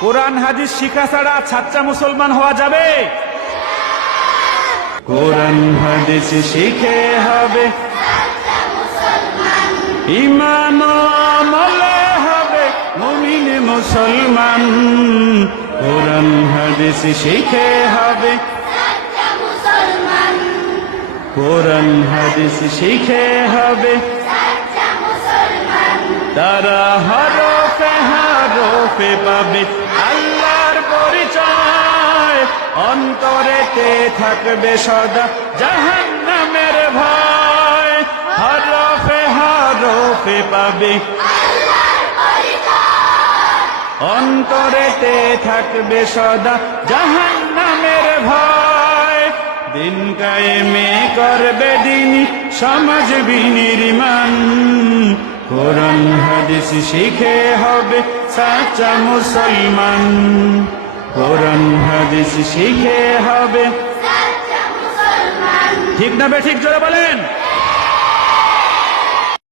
কোরআন হাদিস শিখা ছাড়া সাচ্চা মুসলমান হওয়া যাবে? কোরআন হাদিস শিখে হবে ঈমান ও আমলে হবে মুমিন মুসলমান। কোরআন হাদিস শিখে হবে কোরআন হাদিস শিখে হবে তারা হরফে হরফে পাবে আল্লাহর পরিচয়। অন্তরেতে থাকবে সদা জাহান্নামের ভয়। হরফে হরফে পাবে অন্তরেতে থাকবে সদা জাহান্নামের ভয়। দিন কায়েমে করবে দ্বীনি সমাজ বিনির্মাণ। কোরআন হাদিস শিখে হবে সাচ্চা মুসলমান। কোরআন হাদিস শিখে হবে। ঠিক না বে ঠিক জোরে বলেন।